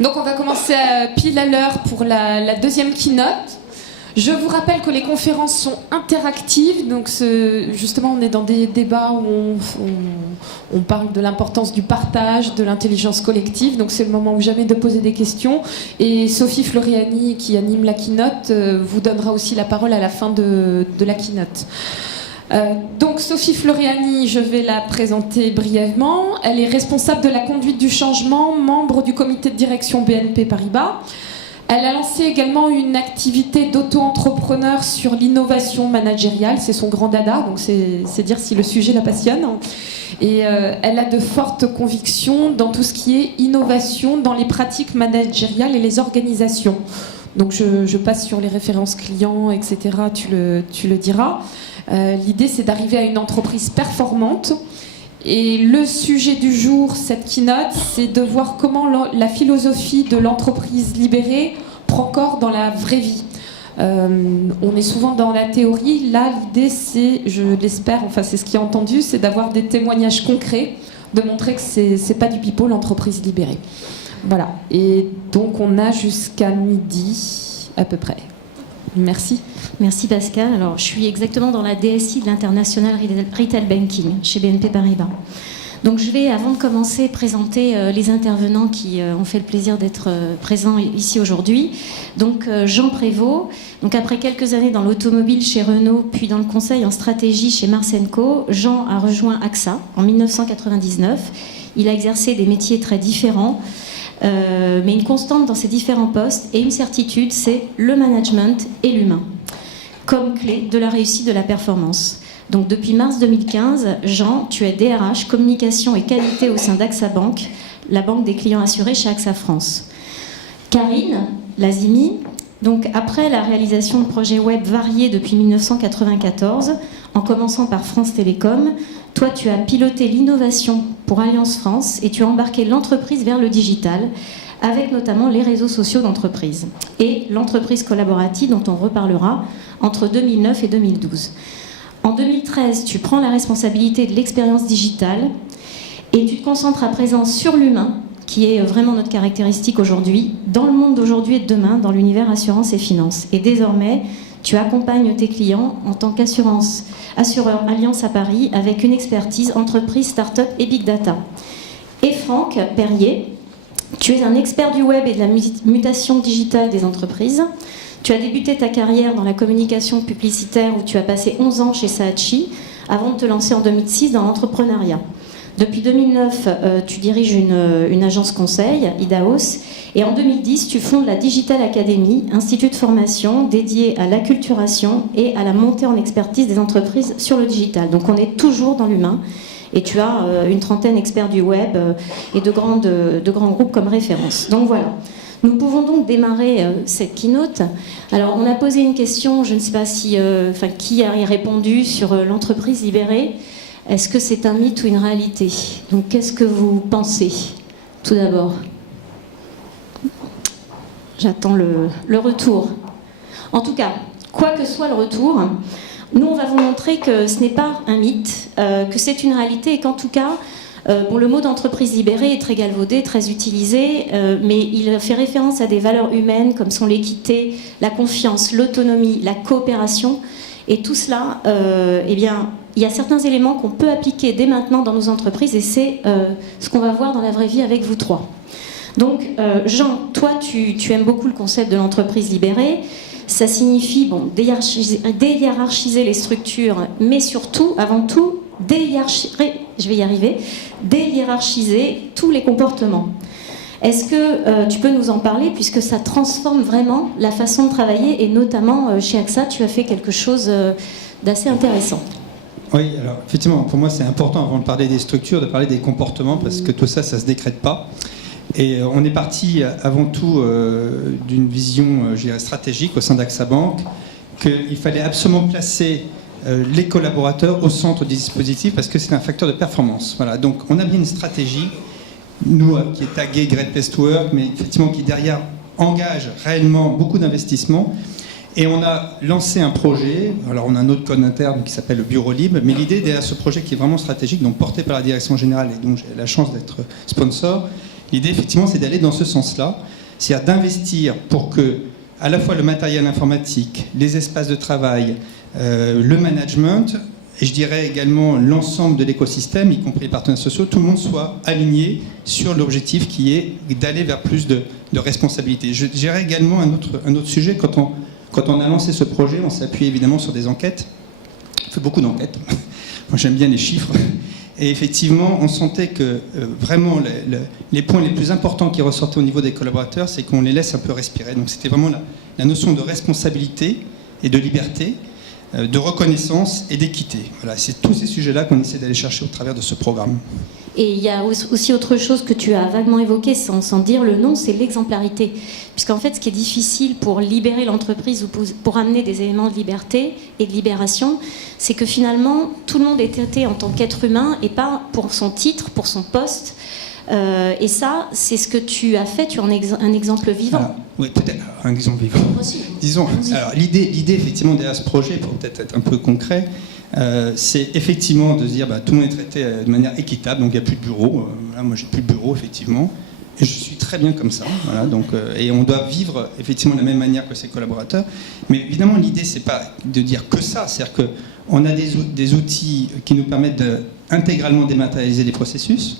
Donc on va commencer pile à l'heure pour la deuxième keynote. Je vous rappelle que les conférences sont interactives, donc justement on est dans des débats où on parle de l'importance du partage, de l'intelligence collective, donc c'est le moment ou jamais de poser des questions. Et Sophie Floriani, qui anime la keynote, vous donnera aussi la parole à la fin de la keynote. Donc Sophie Floriani, je vais la présenter brièvement. Elle est responsable de la conduite du changement, membre du comité de direction BNP Paribas. Elle a lancé également une activité d'auto-entrepreneur sur l'innovation managériale, c'est son grand dada, donc c'est dire si le sujet la passionne. Et elle a de fortes convictions dans tout ce qui est innovation dans les pratiques managériales et les organisations. Donc je passe sur les références clients, etc., tu le diras. L'idée, c'est d'arriver à une entreprise performante. Et le sujet du jour, cette keynote, c'est de voir comment la philosophie de l'entreprise libérée prend corps dans la vraie vie. On est souvent dans la théorie. Là, l'idée, c'est, je l'espère, enfin c'est ce qui est entendu, c'est d'avoir des témoignages concrets, de montrer que c'est pas du pipeau, l'entreprise libérée. Voilà. Et donc, on a jusqu'à midi, à peu près. Merci. Merci Pascal. Alors, je suis exactement dans la DSI de l'International Retail Banking chez BNP Paribas. Donc, je vais, avant de commencer, présenter les intervenants qui ont fait le plaisir d'être présents ici aujourd'hui. Donc, Jean Prévost. Donc, après quelques années dans l'automobile chez Renault, puis dans le conseil en stratégie chez Mars & Co, Jean a rejoint AXA en 1999. Il a exercé des métiers très différents. Mais une constante dans ces différents postes et une certitude, c'est le management et l'humain comme clé de la réussite de la performance. Donc depuis mars 2015, Jean, tu es DRH, communication et qualité au sein d'AXA Bank, la banque des clients assurés chez AXA France. Karine Lazimi, donc après la réalisation de projets web variés depuis 1994, en commençant par France Télécom, toi tu as piloté l'innovation pour Alliance France et tu as embarqué l'entreprise vers le digital, avec notamment les réseaux sociaux d'entreprise et l'entreprise collaborative dont on reparlera entre 2009 et 2012. En 2013, tu prends la responsabilité de l'expérience digitale et tu te concentres à présent sur l'humain, qui est vraiment notre caractéristique aujourd'hui, dans le monde d'aujourd'hui et de demain, dans l'univers assurance et finance. Et désormais, tu accompagnes tes clients en tant qu'assureur Alliance à Paris avec une expertise entreprise, start-up et big data. Et Franck Perrier, tu es un expert du web et de la mutation digitale des entreprises. Tu as débuté ta carrière dans la communication publicitaire où tu as passé 11 ans chez Saatchi avant de te lancer en 2006 dans l'entrepreneuriat. Depuis 2009, tu diriges une agence conseil, Idaos, et en 2010, tu fondes la Digital Academy, institut de formation dédié à l'acculturation et à la montée en expertise des entreprises sur le digital. Donc on est toujours dans l'humain. Et tu as une trentaine d'experts du web et de grands groupes comme référence. Donc voilà. Nous pouvons donc démarrer cette keynote. Alors, on a posé une question, je ne sais pas si, qui a y répondu sur l'entreprise libérée. Est-ce que c'est un mythe ou une réalité? Donc, qu'est-ce que vous pensez, tout d'abord? J'attends le retour. En tout cas, quoi que soit le retour, nous, on va vous montrer que ce n'est pas un mythe, que c'est une réalité et qu'en tout cas, le mot d'entreprise libérée est très galvaudé, très utilisé, mais il fait référence à des valeurs humaines comme sont l'équité, la confiance, l'autonomie, la coopération. Et tout cela, eh bien, il y a certains éléments qu'on peut appliquer dès maintenant dans nos entreprises et c'est ce qu'on va voir dans la vraie vie avec vous trois. Donc, Jean, toi, tu aimes beaucoup le concept de l'entreprise libérée. Ça signifie déhiérarchiser les structures, mais surtout, avant tout, déhiérarchiser tous les comportements. Est-ce que tu peux nous en parler, puisque ça transforme vraiment la façon de travailler, et notamment chez AXA, tu as fait quelque chose d'assez intéressant. Oui, alors effectivement, pour moi c'est important, avant de parler des structures, de parler des comportements, parce que tout ça, ça ne se décrète pas. Et on est parti avant tout d'une vision stratégique au sein d'AXA Bank, qu'il fallait absolument placer les collaborateurs au centre du dispositif parce que c'est un facteur de performance. Voilà. Donc on a bien une stratégie, nous, qui est taguée Great Place to Work, mais effectivement qui derrière engage réellement beaucoup d'investissements. Et on a lancé un projet, alors on a un autre code interne qui s'appelle le Bureau Libre, mais l'idée derrière ce projet qui est vraiment stratégique, donc porté par la direction générale et dont j'ai la chance d'être sponsor, l'idée effectivement c'est d'aller dans ce sens-là, c'est-à-dire d'investir pour que à la fois le matériel informatique, les espaces de travail, le management, et je dirais également l'ensemble de l'écosystème, y compris les partenaires sociaux, tout le monde soit aligné sur l'objectif qui est d'aller vers plus de responsabilité. Je dirais également un autre sujet, quand on a lancé ce projet, on s'est appuyé évidemment sur des enquêtes, on fait beaucoup d'enquêtes, moi j'aime bien les chiffres, et effectivement on sentait que vraiment les points les plus importants qui ressortaient au niveau des collaborateurs, c'est qu'on les laisse un peu respirer. Donc c'était vraiment la notion de responsabilité et de liberté, de reconnaissance et d'équité. Voilà, c'est tous ces sujets-là qu'on essaie d'aller chercher au travers de ce programme. Et il y a aussi autre chose que tu as vaguement évoqué sans dire le nom, c'est l'exemplarité. Puisqu'en fait, ce qui est difficile pour libérer l'entreprise ou pour amener des éléments de liberté et de libération, c'est que finalement, tout le monde est traité en tant qu'être humain et pas pour son titre, pour son poste. Et ça, c'est ce que tu as fait. Tu en es un exemple vivant. Alors, oui, peut-être un exemple vivant. Disons, alors, l'idée effectivement derrière ce projet, pour peut-être être un peu concret, c'est effectivement de se dire tout le monde est traité de manière équitable, donc il n'y a plus de bureau. Voilà, moi, j'ai plus de bureau, effectivement. Et je suis très bien comme ça. Voilà, donc, et on doit vivre effectivement de la même manière que ses collaborateurs. Mais évidemment, l'idée, c'est pas de dire que ça. C'est-à-dire qu'on a des outils qui nous permettent d'intégralement dématérialiser les processus.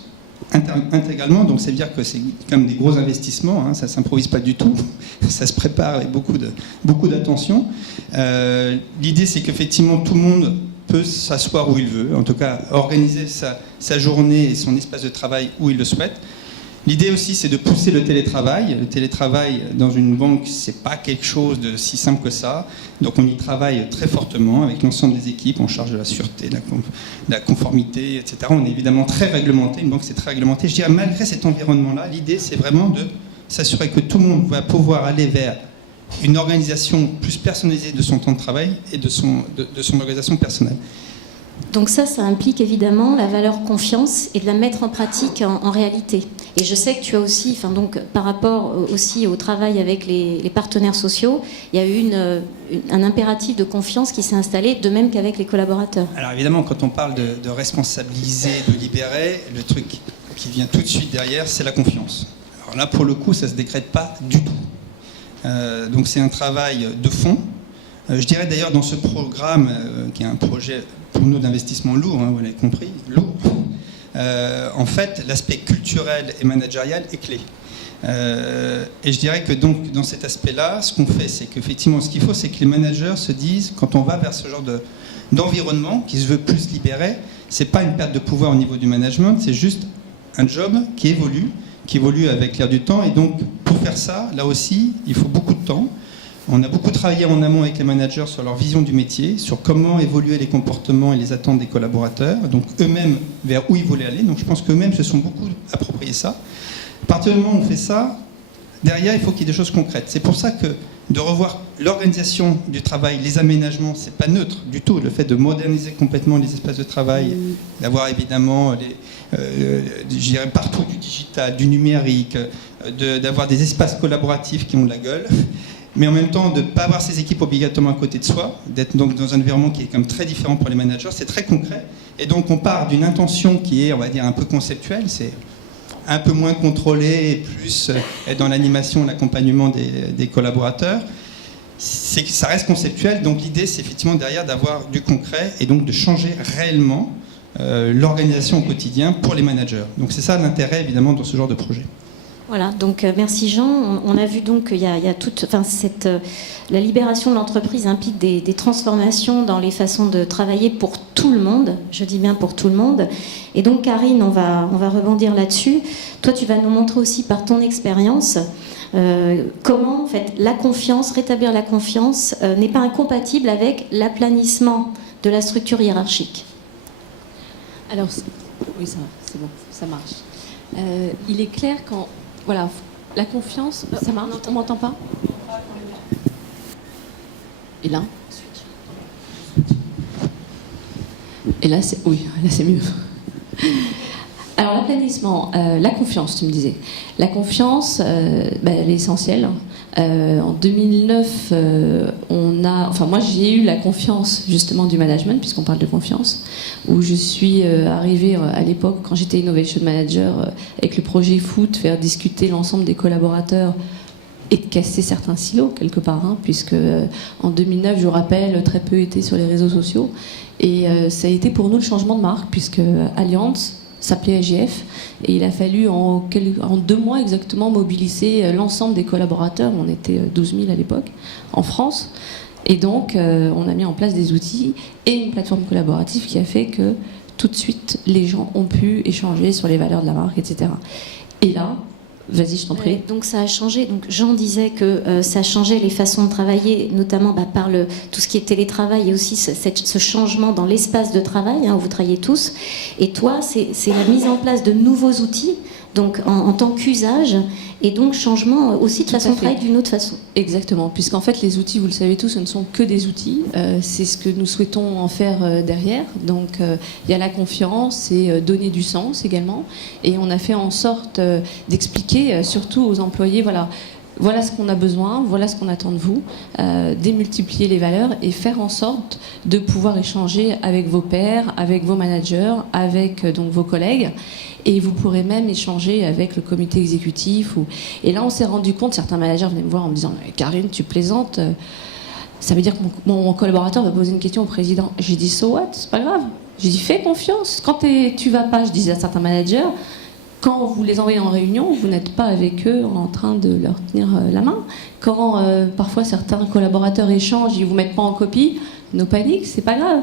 Intégralement, donc ça veut dire que c'est quand même des gros investissements, hein, ça ne s'improvise pas du tout, ça se prépare avec beaucoup d'attention. L'idée, c'est qu'effectivement tout le monde peut s'asseoir où il veut, en tout cas organiser sa journée et son espace de travail où il le souhaite. L'idée aussi, c'est de pousser le télétravail. Le télétravail dans une banque, c'est pas quelque chose de si simple que ça. Donc on y travaille très fortement avec l'ensemble des équipes en charge de la sûreté, de la conformité, etc. On est évidemment très réglementé. Une banque, c'est très réglementé. Je dirais, malgré cet environnement-là, l'idée, c'est vraiment de s'assurer que tout le monde va pouvoir aller vers une organisation plus personnalisée de son temps de travail et de son organisation personnelle. Donc ça implique évidemment la valeur confiance et de la mettre en pratique en réalité. Et je sais que tu as aussi, donc par rapport aussi au travail avec les partenaires sociaux, il y a eu un impératif de confiance qui s'est installé, de même qu'avec les collaborateurs. Alors évidemment, quand on parle de responsabiliser, de libérer, le truc qui vient tout de suite derrière, c'est la confiance. Alors là, pour le coup, ça ne se décrète pas du tout. Donc c'est un travail de fond. Je dirais d'ailleurs dans ce programme, qui est un projet pour nous d'investissement lourd, hein, vous l'avez compris, lourd, en fait, l'aspect culturel et managérial est clé. Et je dirais que donc, dans cet aspect-là, ce qu'on fait, c'est qu'effectivement, ce qu'il faut, c'est que les managers se disent, quand on va vers ce genre d'environnement qui se veut plus libéré, c'est pas une perte de pouvoir au niveau du management, c'est juste un job qui évolue avec l'air du temps. Et donc, pour faire ça, là aussi, il faut beaucoup de temps. On a beaucoup travaillé en amont avec les managers sur leur vision du métier, sur comment évoluer les comportements et les attentes des collaborateurs, donc eux-mêmes vers où ils voulaient aller. Donc je pense qu'eux-mêmes se sont beaucoup appropriés ça. À partir du moment où on fait ça, derrière, il faut qu'il y ait des choses concrètes. C'est pour ça que de revoir l'organisation du travail, les aménagements, c'est pas neutre du tout. Le fait de moderniser complètement les espaces de travail, d'avoir évidemment je dirais partout du digital, du numérique, d'avoir des espaces collaboratifs qui ont de la gueule. Mais en même temps, de ne pas avoir ces équipes obligatoirement à côté de soi, d'être donc dans un environnement qui est quand même très différent pour les managers, c'est très concret. Et donc on part d'une intention qui est, on va dire, un peu conceptuelle, c'est un peu moins contrôlé et plus être dans l'animation, l'accompagnement des collaborateurs. Ça reste conceptuel, donc l'idée c'est effectivement derrière d'avoir du concret et donc de changer réellement l'organisation au quotidien pour les managers. Donc c'est ça l'intérêt évidemment dans ce genre de projet. Voilà, donc merci Jean. On a vu donc qu'il y a toute, la libération de l'entreprise implique des transformations dans les façons de travailler pour tout le monde. Je dis bien pour tout le monde. Et donc Karine, on va rebondir là-dessus. Toi, tu vas nous montrer aussi par ton expérience comment en fait rétablir la confiance n'est pas incompatible avec l'aplanissement de la structure hiérarchique. Alors, oui, ça va, c'est bon, ça marche. Il est clair quand, voilà, la confiance, ça marche, on m'entend pas? Et là? Et là, oui, là c'est mieux. Alors l'aplanissement, la confiance, tu me disais. La confiance, elle est essentielle. En 2009, moi j'ai eu la confiance justement du management, puisqu'on parle de confiance, où je suis arrivée à l'époque, quand j'étais Innovation Manager, avec le projet Foot, faire discuter l'ensemble des collaborateurs et de casser certains silos quelque part, puisque en 2009, je vous rappelle, très peu étaient sur les réseaux sociaux, et ça a été pour nous le changement de marque, puisque Allianz s'appelait AGF, et il a fallu en 2 mois exactement mobiliser l'ensemble des collaborateurs. On était 12 000 à l'époque en France, et donc on a mis en place des outils et une plateforme collaborative qui a fait que tout de suite les gens ont pu échanger sur les valeurs de la marque, etc. Et là, vas-y, je t'en prie. Donc ça a changé. Donc Jean disait que ça changeait les façons de travailler, notamment par tout ce qui est télétravail et aussi ce changement dans l'espace de travail, où vous travaillez tous. Et toi, c'est la mise en place de nouveaux outils, donc en tant qu'usage, et donc changement aussi de façon de travailler d'une autre façon. Exactement, puisqu'en fait les outils, vous le savez tous, ce ne sont que des outils. C'est ce que nous souhaitons en faire derrière. Donc il y a la confiance et donner du sens également. Et on a fait en sorte d'expliquer surtout aux employés, voilà ce qu'on a besoin, voilà ce qu'on attend de vous, démultiplier les valeurs et faire en sorte de pouvoir échanger avec vos pairs, avec vos managers, avec donc vos collègues. Et vous pourrez même échanger avec le comité exécutif. Et là, on s'est rendu compte, certains managers venaient me voir en me disant « Karine, tu plaisantes, ça veut dire que mon collaborateur va poser une question au président. » J'ai dit « So what ? C'est pas grave. » J'ai dit « Fais confiance. Quand tu vas pas, je disais à certains managers, quand vous les envoyez en réunion, vous n'êtes pas avec eux en train de leur tenir la main. Quand parfois certains collaborateurs échangent, ils vous mettent pas en copie, no panique, c'est pas grave. »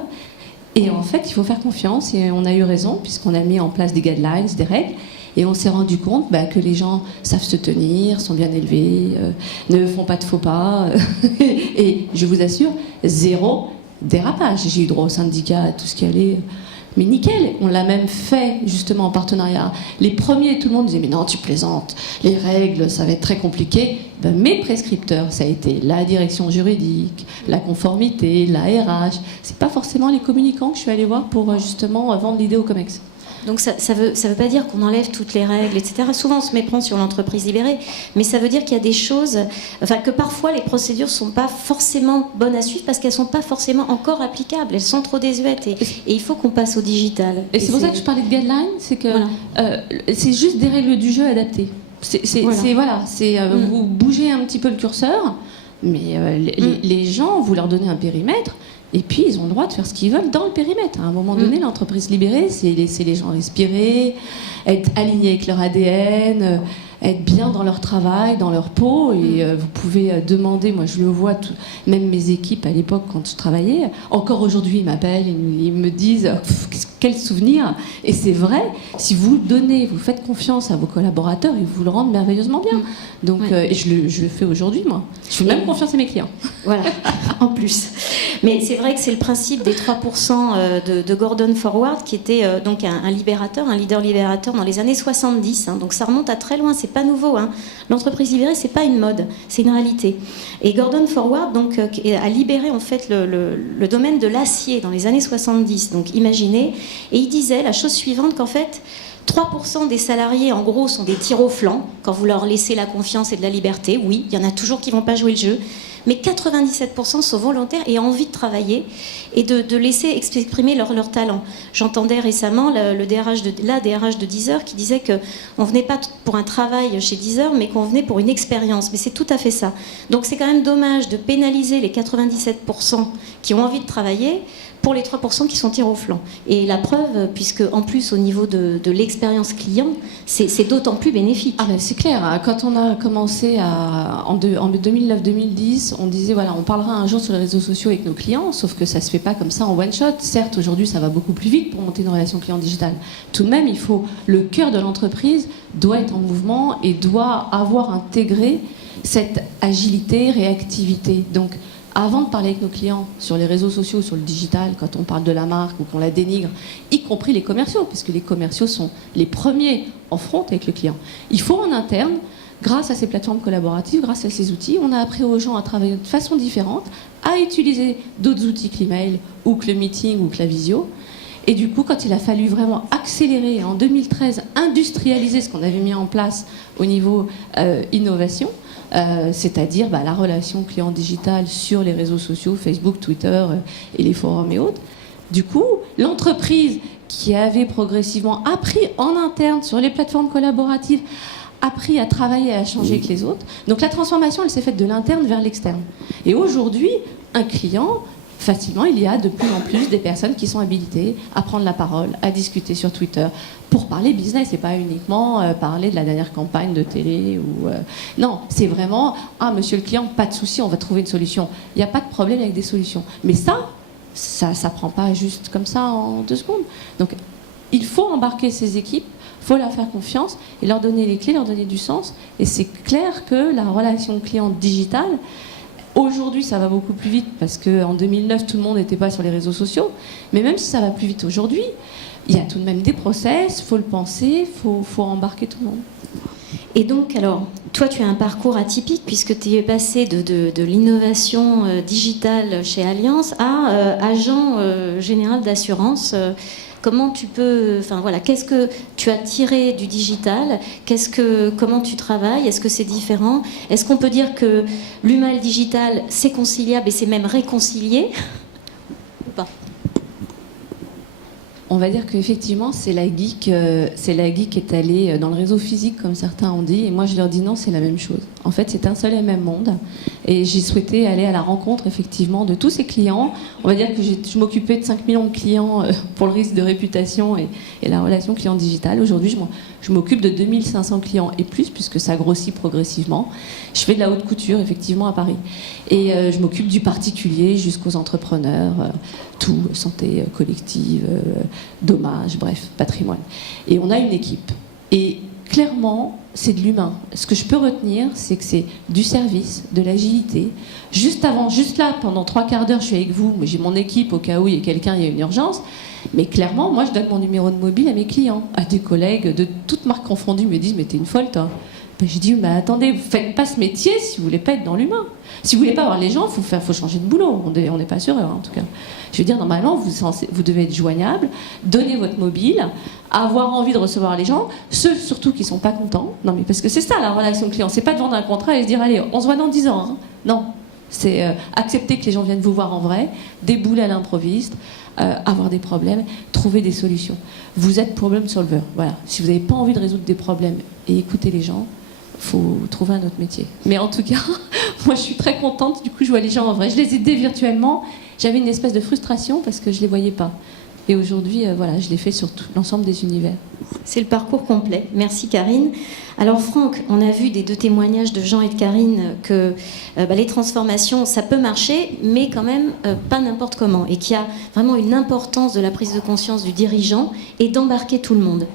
Et en fait, il faut faire confiance, et on a eu raison, puisqu'on a mis en place des guidelines, des règles, et on s'est rendu compte que les gens savent se tenir, sont bien élevés, ne font pas de faux pas, et je vous assure, 0 dérapage. J'ai eu droit au syndicat, à tout ce qui allait, mais nickel. On l'a même fait justement en partenariat. Les premiers, tout le monde disait « mais non, tu plaisantes, les règles, ça va être très compliqué ». Mes prescripteurs, ça a été la direction juridique, la conformité, la RH. C'est pas forcément les communicants que je suis allée voir pour justement vendre l'idée au COMEX. Donc ça veut pas dire qu'on enlève toutes les règles, etc. Souvent on se méprend sur l'entreprise libérée, mais ça veut dire qu'il y a des choses, que parfois les procédures sont pas forcément bonnes à suivre parce qu'elles sont pas forcément encore applicables, elles sont trop désuètes et il faut qu'on passe au digital. Et c'est pour ça que je parlais de guidelines, c'est que c'est juste des règles du jeu adaptées. Vous bougez un petit peu le curseur, mais les gens, vous leur donnez un périmètre. Et puis, ils ont le droit de faire ce qu'ils veulent dans le périmètre. À un moment donné, l'entreprise libérée, c'est laisser les gens respirer, être alignés avec leur ADN, être bien dans leur travail, dans leur peau. Et vous pouvez demander, moi je le vois, même mes équipes à l'époque quand je travaillais, encore aujourd'hui ils m'appellent, ils me disent quel souvenir. Et c'est vrai, si vous faites confiance à vos collaborateurs, ils vous le rendent merveilleusement bien. Donc, et je le fais aujourd'hui, moi. Je fais même confiance à mes clients. Voilà, en plus. Mais c'est vrai que c'est le principe des 3% de Gordon Forward, qui était donc un libérateur, un leader libérateur dans les années 70. Donc ça remonte à très loin, c'est pas nouveau. L'entreprise libérée, c'est pas une mode, c'est une réalité. Et Gordon Forward donc, a libéré en fait le domaine de l'acier dans les années 70. Donc imaginez, et il disait la chose suivante, qu'en fait 3% des salariés, en gros, sont des tirs au flanc quand vous leur laissez la confiance et de la liberté. Oui, il y en a toujours qui ne vont pas jouer le jeu. Mais 97% sont volontaires et ont envie de travailler et de laisser exprimer leur talent. J'entendais récemment la DRH de Deezer qui disait qu'on ne venait pas pour un travail chez Deezer, mais qu'on venait pour une expérience. Mais c'est tout à fait ça. Donc c'est quand même dommage de pénaliser les 97% qui ont envie de travailler pour les 3% qui sont tirés au flanc. Et la preuve, puisque en plus au niveau de l'expérience client, c'est d'autant plus bénéfique. Ah ben c'est clair, quand on a commencé en 2009-2010, on disait voilà, on parlera un jour sur les réseaux sociaux avec nos clients, sauf que ça se fait pas comme ça en one shot. Certes, aujourd'hui ça va beaucoup plus vite pour monter une relation client digitale. Tout de même, le cœur de l'entreprise doit être en mouvement et doit avoir intégré cette agilité, réactivité. Donc avant de parler avec nos clients sur les réseaux sociaux, sur le digital, quand on parle de la marque ou qu'on la dénigre, y compris les commerciaux, parce que les commerciaux sont les premiers en front avec le client. Il faut en interne, grâce à ces plateformes collaboratives, grâce à ces outils, on a appris aux gens à travailler de façon différente, à utiliser d'autres outils que l'email ou que le meeting ou que la visio. Et du coup, quand il a fallu vraiment accélérer, en 2013, industrialiser ce qu'on avait mis en place au niveau innovation, c'est-à-dire la relation client digitale sur les réseaux sociaux, Facebook, Twitter et les forums et autres. Du coup, l'entreprise qui avait progressivement appris en interne sur les plateformes collaboratives, appris à travailler et à changer avec les autres. Donc la transformation, elle s'est faite de l'interne vers l'externe. Et aujourd'hui, un client, facilement, il y a de plus en plus des personnes qui sont habilitées à prendre la parole, à discuter sur Twitter, pour parler business et pas uniquement parler de la dernière campagne de télé. Non, c'est vraiment, monsieur le client, pas de souci, on va trouver une solution. Il n'y a pas de problème avec des solutions. Mais ça prend pas juste comme ça en 2 secondes. Donc, il faut embarquer ces équipes, il faut leur faire confiance et leur donner les clés, leur donner du sens. Et c'est clair que la relation client digitale, aujourd'hui, ça va beaucoup plus vite parce qu'en 2009, tout le monde n'était pas sur les réseaux sociaux. Mais même si ça va plus vite aujourd'hui, il y a tout de même des process, il faut le penser, il faut embarquer tout le monde. Et donc, alors, toi, tu as un parcours atypique puisque tu es passé de l'innovation digitale chez Allianz à agent général d'assurance. Comment tu peux, qu'est-ce que tu as tiré du digital? Comment tu travailles? Est-ce que c'est différent? Est-ce qu'on peut dire que l'humain et le digital, c'est conciliable et c'est même réconcilié ou pas? On va dire qu'effectivement, c'est la geek qui est allée dans le réseau physique, comme certains ont dit. Et moi, je leur dis non, c'est la même chose. En fait, c'est un seul et même monde. Et j'ai souhaité aller à la rencontre, effectivement, de tous ces clients. On va dire que je m'occupais de 5 millions de clients pour le risque de réputation et la relation client digitale. Aujourd'hui, je m'occupe de 2500 clients et plus, puisque ça grossit progressivement. Je fais de la haute couture, effectivement, à Paris. Et je m'occupe du particulier jusqu'aux entrepreneurs, tout, santé collective, dommages, bref, patrimoine. Et on a une équipe. Et clairement, c'est de l'humain. Ce que je peux retenir, c'est que c'est du service, de l'agilité. Juste là, pendant 3/4 d'heure, je suis avec vous, mais j'ai mon équipe au cas où il y a quelqu'un, il y a une urgence. Mais clairement, moi, je donne mon numéro de mobile à mes clients, à des collègues de toutes marques confondues, me disent, mais t'es une folle, toi. Je dis, attendez, vous faites pas ce métier si vous voulez pas être dans l'humain. Si vous voulez pas avoir les gens, faut changer de boulot. On n'est pas sûr, en tout cas. Je veux dire, normalement, vous devez être joignable, donner votre mobile, avoir envie de recevoir les gens, ceux surtout qui sont pas contents. Non, mais parce que c'est ça la relation client. C'est pas de vendre un contrat et se dire, allez, on se voit dans 10 ans. Hein. Non, c'est accepter que les gens viennent vous voir en vrai, débouler à l'improviste, avoir des problèmes, trouver des solutions. Vous êtes problem solver. Voilà. Si vous n'avez pas envie de résoudre des problèmes et écouter les gens, faut trouver un autre métier. Mais en tout cas, moi je suis très contente, du coup je vois les gens en vrai. Je les aidais virtuellement, j'avais une espèce de frustration parce que je les voyais pas. Et aujourd'hui, je l'ai fait sur l'ensemble des univers. C'est le parcours complet. Merci Karine. Alors Franck, on a vu des 2 témoignages de Jean et de Karine que les transformations, ça peut marcher, mais quand même pas n'importe comment. Et qu'il y a vraiment une importance de la prise de conscience du dirigeant et d'embarquer tout le monde.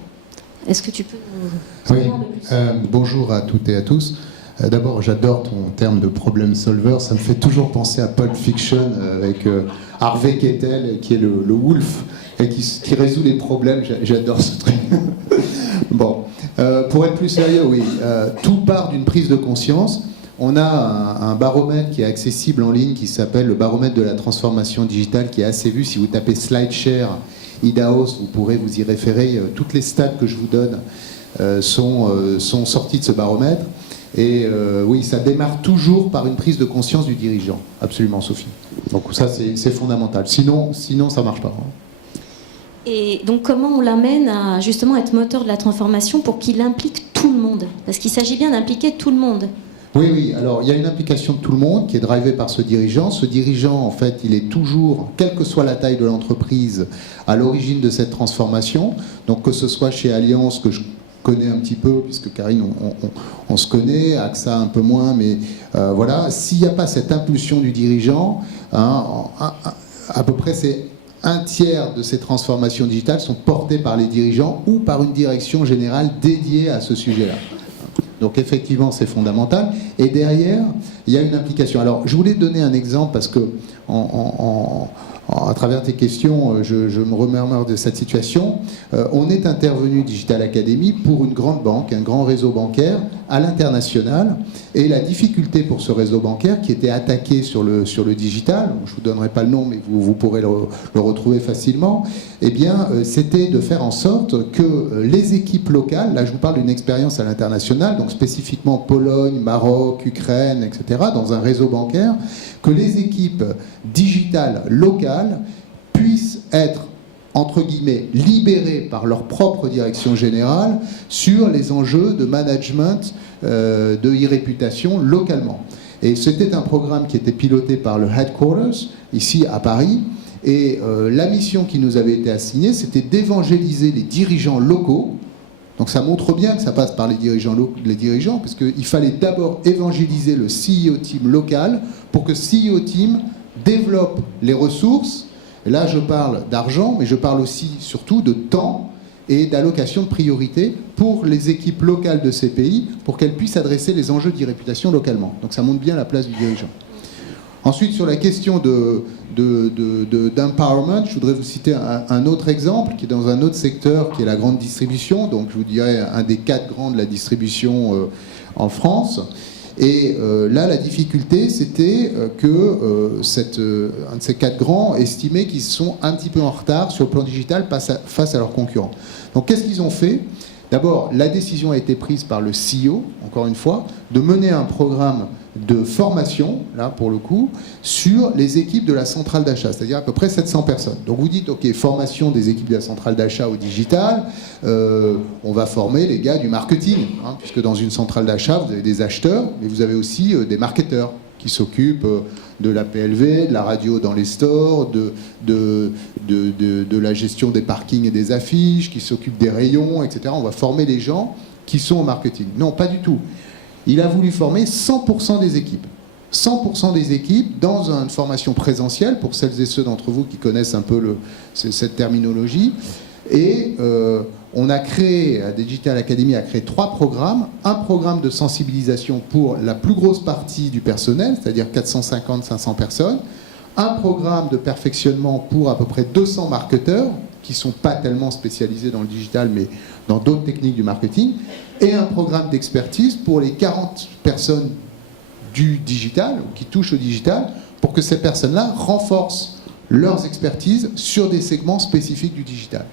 Est-ce que tu peux nous dire un peu plus? Bonjour à toutes et à tous. D'abord, j'adore ton terme de problem solver. Ça me fait toujours penser à Pulp Fiction avec Harvey Keitel, qui est le wolf et qui résout les problèmes. J'adore ce truc. Bon, pour être plus sérieux, oui, tout part d'une prise de conscience. On a un baromètre qui est accessible en ligne qui s'appelle le baromètre de la transformation digitale, qui est assez vu. Si vous tapez SlideShare Idaos, vous pourrez vous y référer. Toutes les stats que je vous donne sont sorties de ce baromètre. Et oui, ça démarre toujours par une prise de conscience du dirigeant. Absolument, Sophie. Donc ça, c'est fondamental. Sinon, ça ne marche pas. Et donc, comment on l'amène à justement être moteur de la transformation pour qu'il implique tout le monde? Parce qu'il s'agit bien d'impliquer tout le monde. Oui. Alors, il y a une implication de tout le monde qui est drivée par ce dirigeant. Ce dirigeant, en fait, il est toujours, quelle que soit la taille de l'entreprise, à l'origine de cette transformation. Donc, que ce soit chez Allianz, que je connais un petit peu, puisque Karine, on se connaît, AXA un peu moins, mais voilà. S'il n'y a pas cette impulsion du dirigeant, à peu près c'est 1/3 de ces transformations digitales sont portées par les dirigeants ou par une direction générale dédiée à ce sujet-là. Donc effectivement, c'est fondamental. Et derrière, il y a une implication. Alors, je voulais donner un exemple parce que à travers tes questions, je me remémore de cette situation. On est intervenu Digital Academy pour une grande banque, un grand réseau bancaire à l'international. Et la difficulté pour ce réseau bancaire qui était attaqué sur le digital, je ne vous donnerai pas le nom, mais vous pourrez le retrouver facilement, eh bien, c'était de faire en sorte que les équipes locales, là je vous parle d'une expérience à l'international, donc spécifiquement Pologne, Maroc, Ukraine, etc., dans un réseau bancaire, que les équipes digitales locales puissent être, entre guillemets, libérées par leur propre direction générale sur les enjeux de management de e-réputation localement. Et c'était un programme qui était piloté par le Headquarters, ici à Paris, et la mission qui nous avait été assignée, c'était d'évangéliser les dirigeants locaux. Donc ça montre bien que ça passe par les dirigeants, parce qu'il fallait d'abord évangéliser le CEO team local pour que CEO team développe les ressources. Et là, je parle d'argent, mais je parle aussi surtout de temps et d'allocation de priorité pour les équipes locales de ces pays, pour qu'elles puissent adresser les enjeux d'e-réputation localement. Donc ça montre bien la place du dirigeant. Ensuite, sur la question d'empowerment, je voudrais vous citer un autre exemple qui est dans un autre secteur, qui est la grande distribution. Donc je vous dirais un des 4 grands de la distribution en France. Et là, la difficulté, c'était que un de ces 4 grands estimait qu'ils sont un petit peu en retard sur le plan digital face à leurs concurrents. Donc qu'est-ce qu'ils ont fait ? D'abord, la décision a été prise par le CEO, encore une fois, de mener un programme de formation, là pour le coup, sur les équipes de la centrale d'achat, c'est-à-dire à peu près 700 personnes. Donc vous dites, ok, formation des équipes de la centrale d'achat au digital, on va former les gars du marketing, hein, puisque dans une centrale d'achat, vous avez des acheteurs, mais vous avez aussi des marketeurs qui s'occupent de la PLV, de la radio dans les stores, de la gestion des parkings et des affiches, qui s'occupent des rayons, etc. On va former les gens qui sont au marketing. Non, pas du tout. Il a voulu former 100% des équipes. 100% des équipes dans une formation présentielle, pour celles et ceux d'entre vous qui connaissent un peu cette terminologie. Et on a créé, Digital Academy a créé 3 programmes. Un programme de sensibilisation pour la plus grosse partie du personnel, c'est-à-dire 450-500 personnes. Un programme de perfectionnement pour à peu près 200 marketeurs, qui ne sont pas tellement spécialisés dans le digital, mais dans d'autres techniques du marketing. Et un programme d'expertise pour les 40 personnes du digital, ou qui touchent au digital, pour que ces personnes-là renforcent leurs expertises sur des segments spécifiques du digital.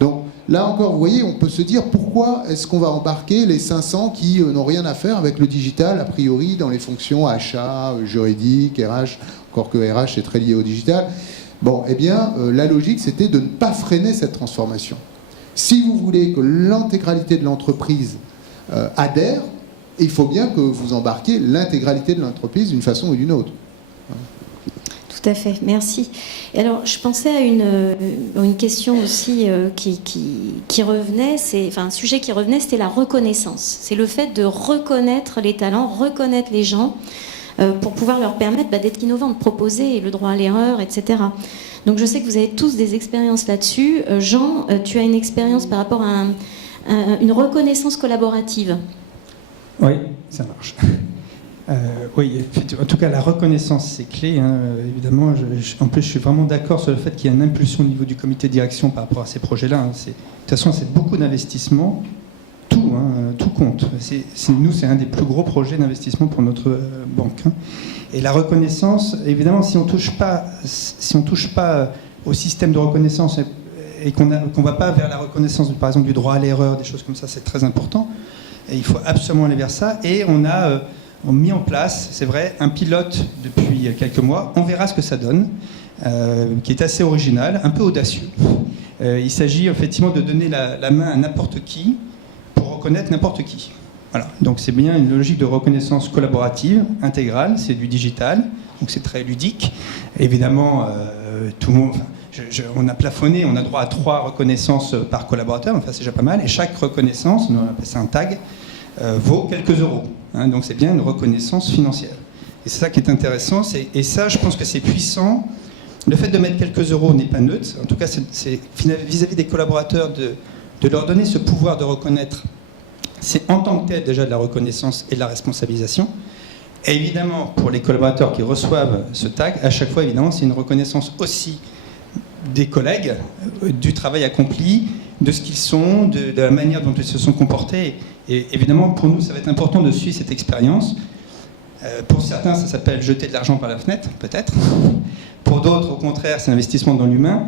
Donc là encore, vous voyez, on peut se dire pourquoi est-ce qu'on va embarquer les 500 qui n'ont rien à faire avec le digital, a priori, dans les fonctions achat, juridique, RH, encore que RH est très lié au digital. Bon, eh bien, la logique, c'était de ne pas freiner cette transformation. Si vous voulez que l'intégralité de l'entreprise adhère, il faut bien que vous embarquiez l'intégralité de l'entreprise d'une façon ou d'une autre. Tout à fait, merci. Et alors, je pensais à une question aussi qui revenait, un sujet qui revenait, c'était la reconnaissance. C'est le fait de reconnaître les talents, reconnaître les gens, pour pouvoir leur permettre d'être innovants, de proposer le droit à l'erreur, etc. Donc je sais que vous avez tous des expériences là-dessus. Jean, tu as une expérience par rapport à une reconnaissance collaborative. Oui, ça marche. Oui, en tout cas, la reconnaissance, c'est clé. Hein, évidemment, en plus, je suis vraiment d'accord sur le fait qu'il y a une impulsion au niveau du comité de direction par rapport à ces projets-là. Hein. De toute façon, c'est beaucoup d'investissement. Tout compte. Nous, c'est un des plus gros projets d'investissement pour notre banque. Hein. Et la reconnaissance, évidemment, si on touche pas au système de reconnaissance et qu'on ne va pas vers la reconnaissance, par exemple, du droit à l'erreur, des choses comme ça, c'est très important. Et il faut absolument aller vers ça. Et on a mis en place, c'est vrai, un pilote depuis quelques mois. On verra ce que ça donne, qui est assez original, un peu audacieux. Il s'agit effectivement de donner la main à n'importe qui, pour reconnaître n'importe qui. Voilà. Donc c'est bien une logique de reconnaissance collaborative, intégrale, c'est du digital, donc c'est très ludique. Évidemment, tout le monde, on a plafonné, on a droit à 3 reconnaissances par collaborateur, enfin c'est déjà pas mal, et chaque reconnaissance, on appelle ça un tag, vaut quelques euros. Hein, donc c'est bien une reconnaissance financière. Et c'est ça qui est intéressant, et ça je pense que c'est puissant. Le fait de mettre quelques euros n'est pas neutre, en tout cas c'est vis-à-vis des collaborateurs de leur donner ce pouvoir de reconnaître, c'est en tant que tel déjà de la reconnaissance et de la responsabilisation. Et évidemment, pour les collaborateurs qui reçoivent ce tag, à chaque fois, évidemment, c'est une reconnaissance aussi des collègues, du travail accompli, de ce qu'ils sont, de la manière dont ils se sont comportés. Et évidemment, pour nous, ça va être important de suivre cette expérience. Pour certains, ça s'appelle jeter de l'argent par la fenêtre, peut-être. Pour d'autres, au contraire, c'est l'investissement dans l'humain.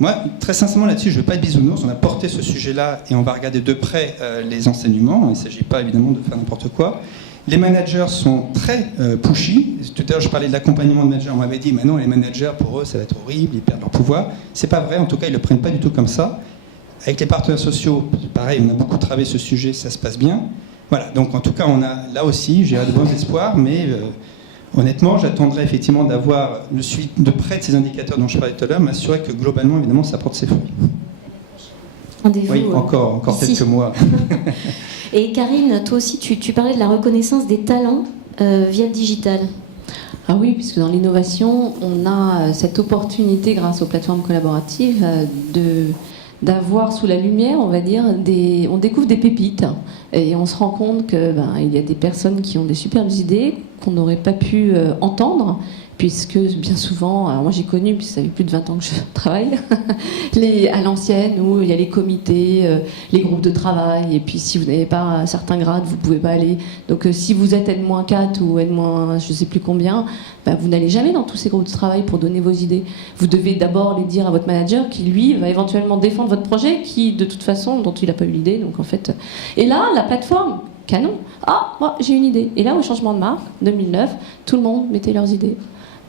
Moi, très sincèrement, là-dessus, je ne veux pas être bisounours. On a porté ce sujet-là et on va regarder de près les enseignements. Il ne s'agit pas, évidemment, de faire n'importe quoi. Les managers sont très pushy. Tout à l'heure, je parlais de l'accompagnement de managers. On m'avait dit, maintenant, les managers, pour eux, ça va être horrible, ils perdent leur pouvoir. C'est pas vrai. En tout cas, ils ne le prennent pas du tout comme ça. Avec les partenaires sociaux, pareil, on a beaucoup travaillé ce sujet, ça se passe bien. Voilà, donc en tout cas, on a là aussi, j'ai de bons espoirs, mais honnêtement, j'attendrai effectivement d'avoir le suivi de près de ces indicateurs dont je parlais tout à l'heure, m'assurer que globalement, évidemment, ça porte ses fruits. Rendez-vous. Oui, encore quelques mois. Et Karine, toi aussi, tu parlais de la reconnaissance des talents via le digital. Ah oui, puisque dans l'innovation, on a cette opportunité, grâce aux plateformes collaboratives, d'avoir sous la lumière, on va dire, on découvre des pépites et on se rend compte que il y a des personnes qui ont des superbes idées qu'on n'aurait pas pu entendre, puisque bien souvent, alors moi j'ai connu, puisque ça fait plus de 20 ans que je travaille, à l'ancienne, où il y a les comités, les groupes de travail, et puis si vous n'avez pas un certain grade, vous ne pouvez pas aller. Donc si vous êtes N-4 ou N- je ne sais plus combien, vous n'allez jamais dans tous ces groupes de travail pour donner vos idées. Vous devez d'abord les dire à votre manager qui, lui, va éventuellement défendre votre projet, qui, de toute façon, dont il n'a pas eu l'idée. Donc en fait... Et là, la plateforme, canon. Ah, moi, j'ai une idée. Et là, au changement de marque, 2009, tout le monde mettait leurs idées.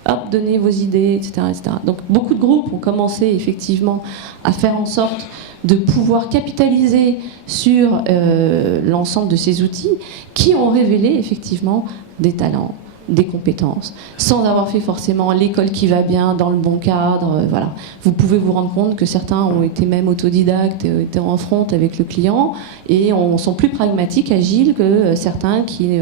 Hop, donnez vos idées, etc., etc. Donc beaucoup de groupes ont commencé effectivement à faire en sorte de pouvoir capitaliser sur l'ensemble de ces outils qui ont révélé effectivement des talents, des compétences, sans avoir fait forcément l'école qui va bien, dans le bon cadre, voilà. Vous pouvez vous rendre compte que certains ont été même autodidactes, étaient en front avec le client, et sont plus pragmatiques, agiles que certains qui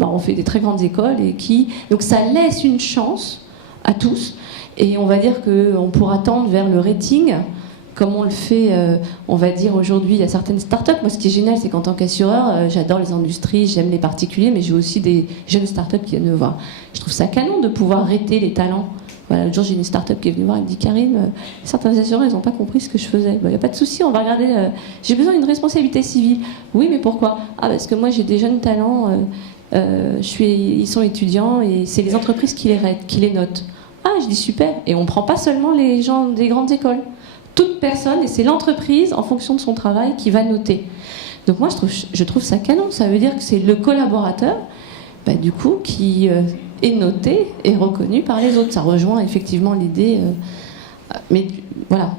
ont fait des très grandes écoles, et qui... Donc ça laisse une chance à tous, et on va dire qu'on pourra tendre vers le rating, comme on le fait, on va dire aujourd'hui, il y a certaines startups. Moi, ce qui est génial, c'est qu'en tant qu'assureur, j'adore les industries, j'aime les particuliers, mais j'ai aussi des jeunes startups qui viennent me voir. Je trouve ça canon de pouvoir rater les talents. Voilà, l'autre jour, j'ai une startup qui est venue me voir, elle me dit, Karine, certains assureurs, ils n'ont pas compris ce que je faisais. Il n'y a pas de souci, on va regarder. J'ai besoin d'une responsabilité civile. Oui, mais pourquoi? Ah, parce que moi, j'ai des jeunes talents, ils sont étudiants, et c'est les entreprises qui les notent. Ah, je dis super. Et on ne prend pas seulement les gens des grandes écoles. Toute personne, et c'est l'entreprise, en fonction de son travail, qui va noter. Donc moi, je trouve ça canon. Ça veut dire que c'est le collaborateur, du coup, qui est noté et reconnu par les autres. Ça rejoint effectivement l'idée... mais voilà.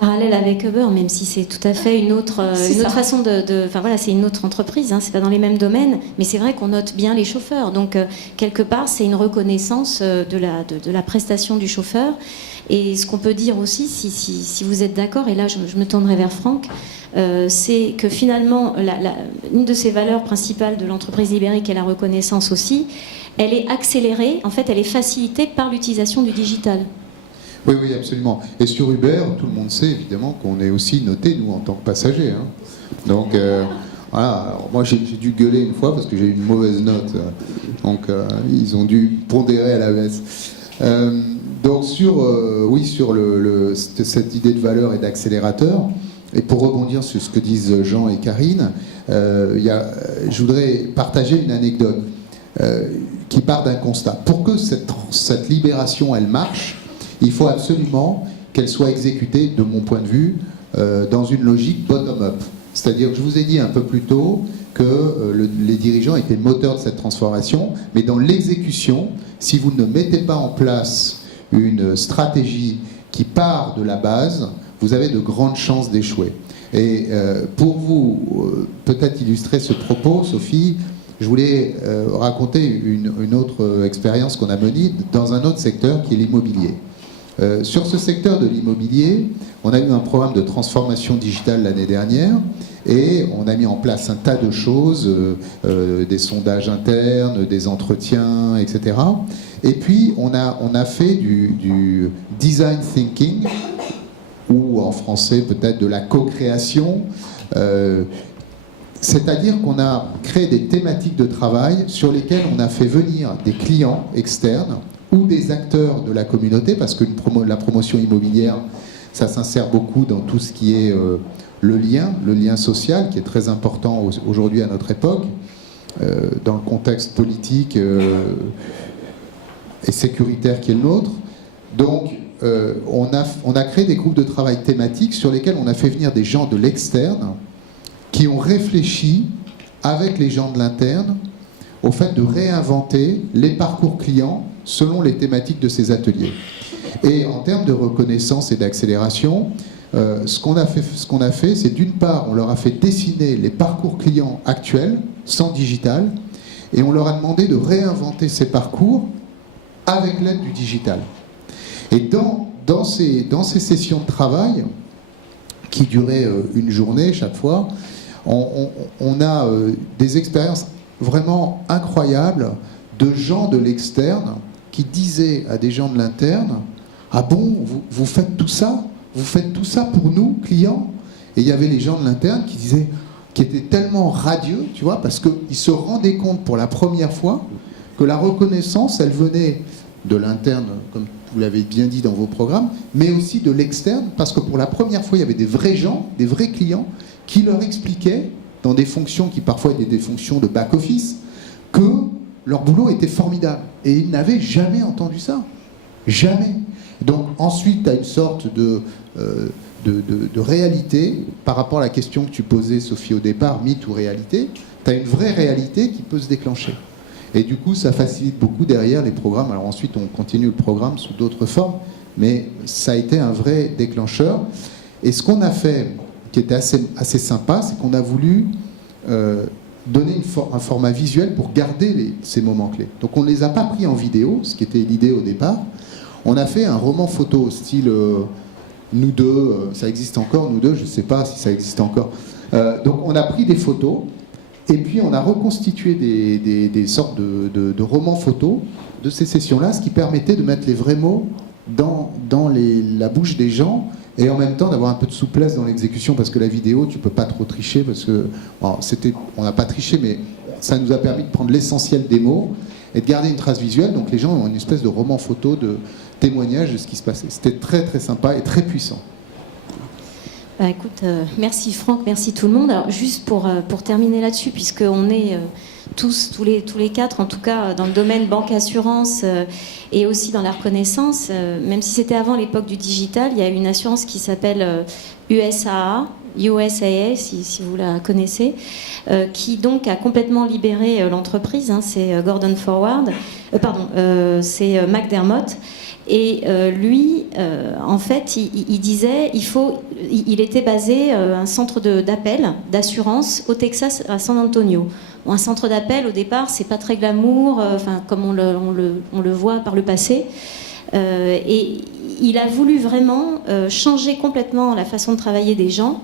Parallèle avec Uber, même si c'est tout à fait une autre façon enfin voilà, c'est une autre entreprise, hein, c'est pas dans les mêmes domaines, mais c'est vrai qu'on note bien les chauffeurs. Donc quelque part, c'est une reconnaissance de la prestation du chauffeur. Et ce qu'on peut dire aussi, si vous êtes d'accord, et là je me tournerai vers Franck, c'est que finalement, une de ces valeurs principales de l'entreprise ibérique est la reconnaissance aussi. Elle est accélérée, en fait, elle est facilitée par l'utilisation du digital. Oui, oui, absolument. Et sur Uber, tout le monde sait évidemment qu'on est aussi noté, nous, en tant que passagers. Hein. Donc, voilà. Alors, moi, j'ai dû gueuler une fois parce que j'ai eu une mauvaise note. Donc, ils ont dû pondérer à la baisse. Donc, sur cette idée de valeur et d'accélérateur, et pour rebondir sur ce que disent Jean et Karine, je voudrais partager une anecdote qui part d'un constat. Pour que cette libération, elle marche, il faut absolument qu'elle soit exécutée, de mon point de vue, dans une logique bottom-up. C'est-à-dire que je vous ai dit un peu plus tôt que les dirigeants étaient moteurs de cette transformation, mais dans l'exécution, si vous ne mettez pas en place une stratégie qui part de la base, vous avez de grandes chances d'échouer. Et pour vous peut-être illustrer ce propos, Sophie, je voulais raconter une autre expérience qu'on a menée dans un autre secteur qui est l'immobilier. Sur ce secteur de l'immobilier, on a eu un programme de transformation digitale l'année dernière et on a mis en place un tas de choses, des sondages internes, des entretiens, etc. Et puis on a fait du design thinking, ou en français peut-être de la co-création, c'est-à-dire qu'on a créé des thématiques de travail sur lesquelles on a fait venir des clients externes ou des acteurs de la communauté, parce que la promotion immobilière, ça s'insère beaucoup dans tout ce qui est le lien social, qui est très important aujourd'hui à notre époque, dans le contexte politique et sécuritaire qui est le nôtre. Donc, on a créé des groupes de travail thématiques sur lesquels on a fait venir des gens de l'externe qui ont réfléchi avec les gens de l'interne au fait de réinventer les parcours clients selon les thématiques de ces ateliers. Et en termes de reconnaissance et d'accélération, ce qu'on a fait, c'est d'une part, on leur a fait dessiner les parcours clients actuels, sans digital, et on leur a demandé de réinventer ces parcours avec l'aide du digital. Et dans ces sessions de travail, qui duraient une journée chaque fois, on a des expériences vraiment incroyables de gens de l'externe qui disaient à des gens de l'interne « Ah bon, vous faites tout ça ? Vous faites tout ça pour nous, clients ?» Et il y avait les gens de l'interne qui étaient tellement radieux, tu vois, parce qu'ils se rendaient compte pour la première fois que la reconnaissance, elle venait de l'interne, comme vous l'avez bien dit dans vos programmes, mais aussi de l'externe, parce que pour la première fois, il y avait des vrais gens, des vrais clients, qui leur expliquaient, dans des fonctions qui parfois étaient des fonctions de back-office, que leur boulot était formidable. Et ils n'avaient jamais entendu ça. Jamais. Donc ensuite, tu as une sorte de réalité, par rapport à la question que tu posais, Sophie, au départ, mythe ou réalité, tu as une vraie réalité qui peut se déclencher. Et du coup, ça facilite beaucoup derrière les programmes. Alors ensuite, on continue le programme sous d'autres formes, mais ça a été un vrai déclencheur. Et ce qu'on a fait, qui était assez sympa, c'est qu'on a voulu donner un format visuel pour garder ces moments clés. Donc on ne les a pas pris en vidéo, ce qui était l'idée au départ. On a fait un roman photo, style nous deux, ça existe encore, nous deux, je ne sais pas si ça existe encore. Donc on a pris des photos, et puis on a reconstitué des sortes de romans photos de ces sessions-là, ce qui permettait de mettre les vrais mots dans la bouche des gens, et en même temps d'avoir un peu de souplesse dans l'exécution, parce que la vidéo, tu peux pas trop tricher, parce que on n'a pas triché, mais ça nous a permis de prendre l'essentiel des mots et de garder une trace visuelle. Donc les gens ont une espèce de roman photo, de témoignage de ce qui se passait. C'était très très sympa et très puissant. Bah, écoute, merci Franck, merci tout le monde. Alors juste pour terminer là-dessus, puisqu'on est tous les quatre, en tout cas dans le domaine banque assurance et aussi dans la reconnaissance, même si c'était avant l'époque du digital, il y a une assurance qui s'appelle USAA, si vous la connaissez, qui donc a complètement libéré l'entreprise, hein, c'est Gordon Forward, c'est McDermott. Et lui, en fait, il disait, il était basé un centre d'appel, d'assurance au Texas, à San Antonio. Bon, un centre d'appel, au départ, c'est pas très glamour, comme on le voit par le passé. Et il a voulu vraiment changer complètement la façon de travailler des gens,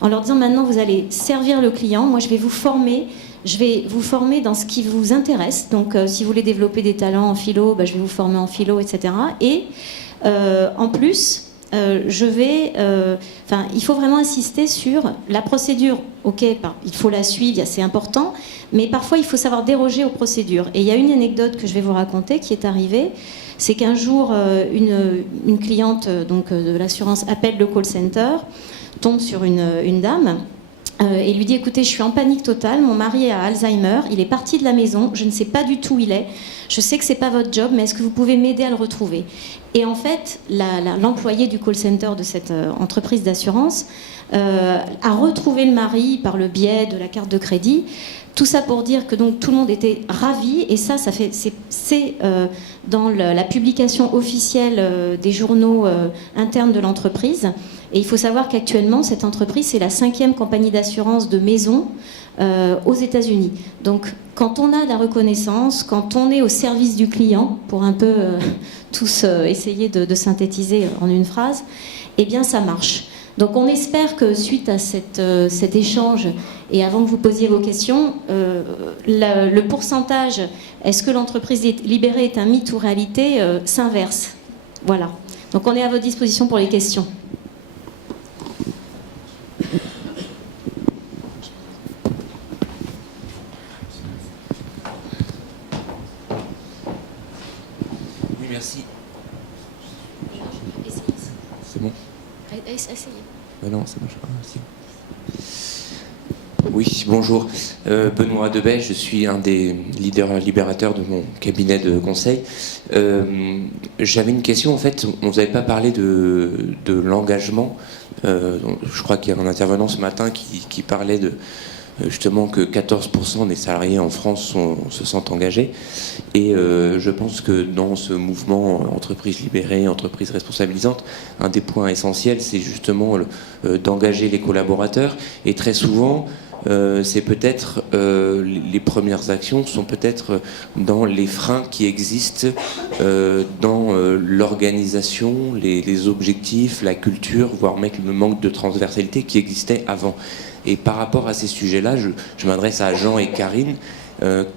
en leur disant maintenant vous allez servir le client, moi je vais vous former dans ce qui vous intéresse. Donc si vous voulez développer des talents en philo, je vais vous former en philo, etc. Et en plus, il faut vraiment insister sur la procédure. Ok, il faut la suivre, c'est important, mais parfois il faut savoir déroger aux procédures. Et il y a une anecdote que je vais vous raconter qui est arrivée. C'est qu'un jour, une cliente de l'assurance appelle le call center, tombe sur une dame et lui dit « Écoutez, je suis en panique totale, mon mari a Alzheimer, il est parti de la maison, je ne sais pas du tout où il est, je sais que ce n'est pas votre job, mais est-ce que vous pouvez m'aider à le retrouver ?» Et en fait, l'employé du call center de cette entreprise d'assurance a retrouvé le mari par le biais de la carte de crédit. Tout ça pour dire que donc tout le monde était ravi, et c'est dans la publication officielle des journaux internes de l'entreprise. Et il faut savoir qu'actuellement, cette entreprise, c'est la 5e compagnie d'assurance de maison aux États-Unis. Donc, quand on a de la reconnaissance, quand on est au service du client, pour un peu tous essayer de synthétiser en une phrase, eh bien, ça marche. Donc, on espère que suite à cet échange, et avant que vous posiez vos questions, le pourcentage, est-ce que l'entreprise libérée est un mythe ou réalité, s'inverse. Voilà. Donc, on est à votre disposition pour les questions. Essayez. Non, ça marche pas. Si. Oui, bonjour. Benoît Debay, je suis un des leaders libérateurs de mon cabinet de conseil. J'avais une question, en fait, on ne vous avait pas parlé de l'engagement. Je crois qu'il y a un intervenant ce matin qui parlait de justement que 14% des salariés en France se sentent engagés. Et je pense que dans ce mouvement entreprise libérée, entreprise responsabilisante, un des points essentiels, c'est justement d'engager les collaborateurs. Et très souvent, c'est peut-être les premières actions sont peut-être dans les freins qui existent dans l'organisation, les objectifs, la culture, voire même le manque de transversalité qui existait avant. Et par rapport à ces sujets-là, je m'adresse à Jean et Karine.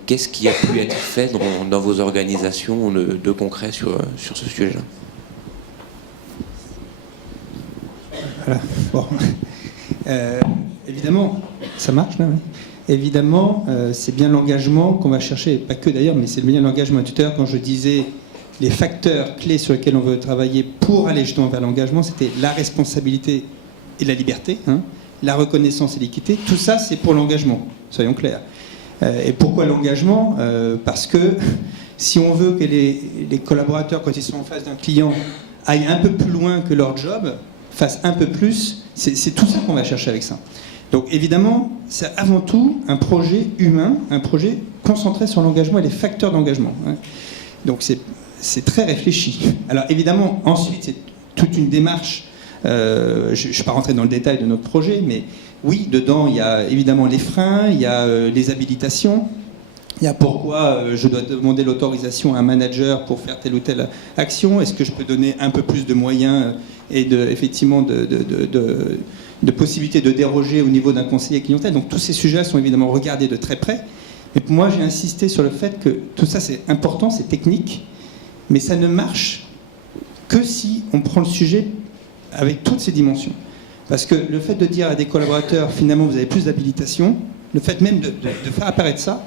Qu'est-ce qui a pu être fait dans vos organisations de concret sur ce sujet-là? Voilà. Bon. Évidemment, ça marche là, oui. Évidemment, c'est bien l'engagement qu'on va chercher, pas que d'ailleurs, mais c'est bien l'engagement. Tout à l'heure, quand je disais les facteurs clés sur lesquels on veut travailler pour aller justement vers l'engagement, c'était la responsabilité et la liberté, hein, la reconnaissance et l'équité. Tout ça, c'est pour l'engagement, soyons clairs. Et pourquoi l'engagement? Parce que si on veut que les collaborateurs, quand ils sont en face d'un client, aillent un peu plus loin que leur job, fassent un peu plus, c'est tout ça qu'on va chercher avec ça. Donc évidemment, c'est avant tout un projet humain, un projet concentré sur l'engagement et les facteurs d'engagement. Hein. Donc c'est très réfléchi. Alors évidemment, ensuite, c'est toute une démarche. Je ne vais pas rentrer dans le détail de notre projet, mais oui, dedans, il y a évidemment les freins, il y a les habilitations, il y a pourquoi je dois demander l'autorisation à un manager pour faire telle ou telle action, est-ce que je peux donner un peu plus de moyens et effectivement de possibilités de déroger au niveau d'un conseiller clientèle. Donc tous ces sujets sont évidemment regardés de très près. Et pour moi, j'ai insisté sur le fait que tout ça, c'est important, c'est technique, mais ça ne marche que si on prend le sujet avec toutes ses dimensions. Parce que le fait de dire à des collaborateurs, finalement, vous avez plus d'habilitation, le fait même de faire apparaître ça,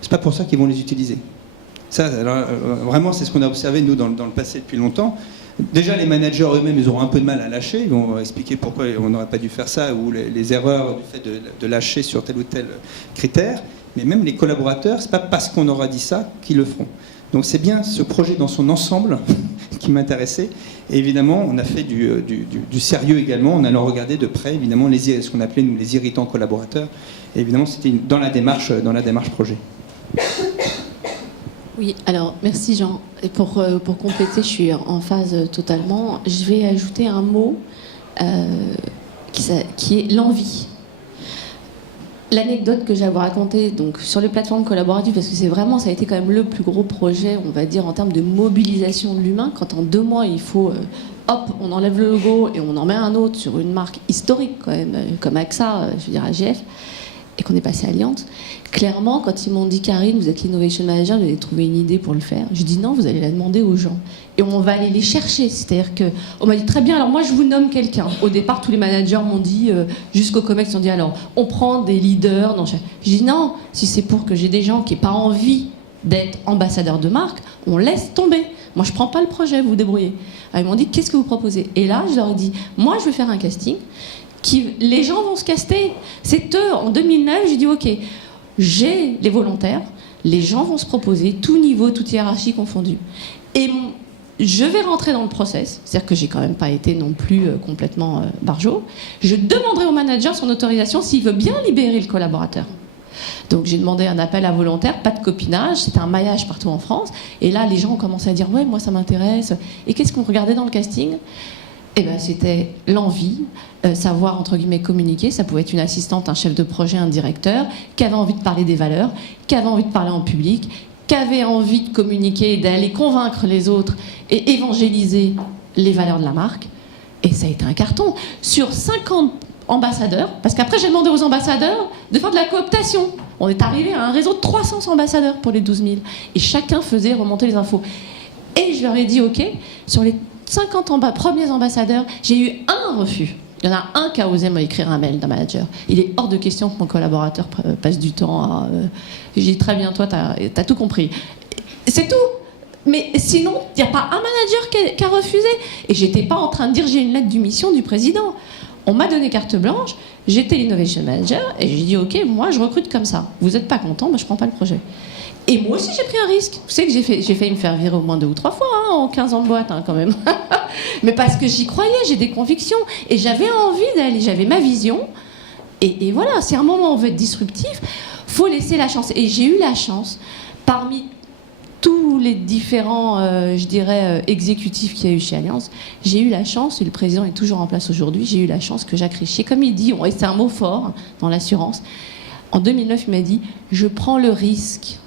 c'est pas pour ça qu'ils vont les utiliser. Ça, alors, vraiment, c'est ce qu'on a observé, nous, dans le passé depuis longtemps. Déjà, les managers eux-mêmes, ils auront un peu de mal à lâcher. Ils vont expliquer pourquoi on n'aurait pas dû faire ça, ou les erreurs du fait de lâcher sur tel ou tel critère. Mais même les collaborateurs, c'est pas parce qu'on aura dit ça qu'ils le feront. Donc c'est bien ce projet dans son ensemble qui m'intéressait. Et évidemment, on a fait du sérieux également, en allant regarder de près, évidemment, ce qu'on appelait, nous, les irritants collaborateurs. Et évidemment, c'était dans la démarche projet. Oui, alors merci Jean. Et pour compléter, je suis en phase totalement. Je vais ajouter un mot qui est l'envie. L'anecdote que j'ai à vous raconter donc, sur les plateformes collaboratives, parce que ça a été quand même le plus gros projet, on va dire, en termes de mobilisation de l'humain, quand en 2 mois, il faut, on enlève le logo et on en met un autre sur une marque historique quand même, comme AXA, je veux dire AGF, et qu'on est passé à Allianz. Clairement, quand ils m'ont dit, Karine, vous êtes l'innovation manager, vous allez trouver une idée pour le faire. Je dis non, vous allez la demander aux gens. Et on va aller les chercher. C'est-à-dire qu'on m'a dit, très bien, alors moi je vous nomme quelqu'un. Au départ, tous les managers m'ont dit, jusqu'au COMEX, ils ont dit, alors, on prend des leaders. Je dis non, si c'est pour que j'ai des gens qui n'aient pas envie d'être ambassadeurs de marque, on laisse tomber. Moi, je ne prends pas le projet, vous vous débrouillez. Alors, ils m'ont dit, qu'est-ce que vous proposez? Et là, je leur ai dit, moi, je vais faire un casting. Les gens vont se caster. C'est eux. En 2009, j'ai dit, ok, j'ai les volontaires, les gens vont se proposer, tout niveau, toute hiérarchie confondue. Et je vais rentrer dans le process, c'est-à-dire que j'ai quand même pas été non plus complètement barjot. Je demanderai au manager son autorisation s'il veut bien libérer le collaborateur. Donc j'ai demandé un appel à volontaires, pas de copinage, c'était un maillage partout en France. Et là, les gens ont commencé à dire, ouais, moi ça m'intéresse. Et qu'est-ce qu'on regardait dans le casting ? Eh ben, c'était l'envie, savoir, entre guillemets, communiquer. Ça pouvait être une assistante, un chef de projet, un directeur, qui avait envie de parler des valeurs, qui avait envie de parler en public, qui avait envie de communiquer, d'aller convaincre les autres et évangéliser les valeurs de la marque. Et ça a été un carton. Sur 50 ambassadeurs, parce qu'après j'ai demandé aux ambassadeurs de faire de la cooptation. On est arrivé à un réseau de 300 ambassadeurs pour les 12 000. Et chacun faisait remonter les infos. Et je leur ai dit, ok, sur les 50 premiers ambassadeurs, j'ai eu un refus. Il y en a un qui a osé m'écrire un mail d'un manager. Il est hors de question que mon collaborateur passe du temps à... J'ai dit, très bien, toi, t'as tout compris. C'est tout. Mais sinon, il n'y a pas un manager qui a refusé. Et j'étais pas en train de dire j'ai une lettre de mission du président. On m'a donné carte blanche, j'étais l'innovation manager et j'ai dit ok, moi je recrute comme ça. Vous n'êtes pas content, moi je prends pas le projet. Et moi aussi j'ai pris un risque. Vous savez que j'ai failli me faire virer au moins 2 ou 3 fois en 15 ans de boîte quand même. Mais parce que j'y croyais, j'ai des convictions et j'avais envie d'aller, j'avais ma vision. Et voilà, si à un moment on veut être disruptif, faut laisser la chance. Et j'ai eu la chance, parmi tous les différents, exécutifs qu'il y a eu chez Allianz, j'ai eu la chance, et le président est toujours en place aujourd'hui, j'ai eu la chance que Jacques Richier, comme il dit, et c'est un mot fort dans l'assurance, en 2009, il m'a dit « Je prends le risque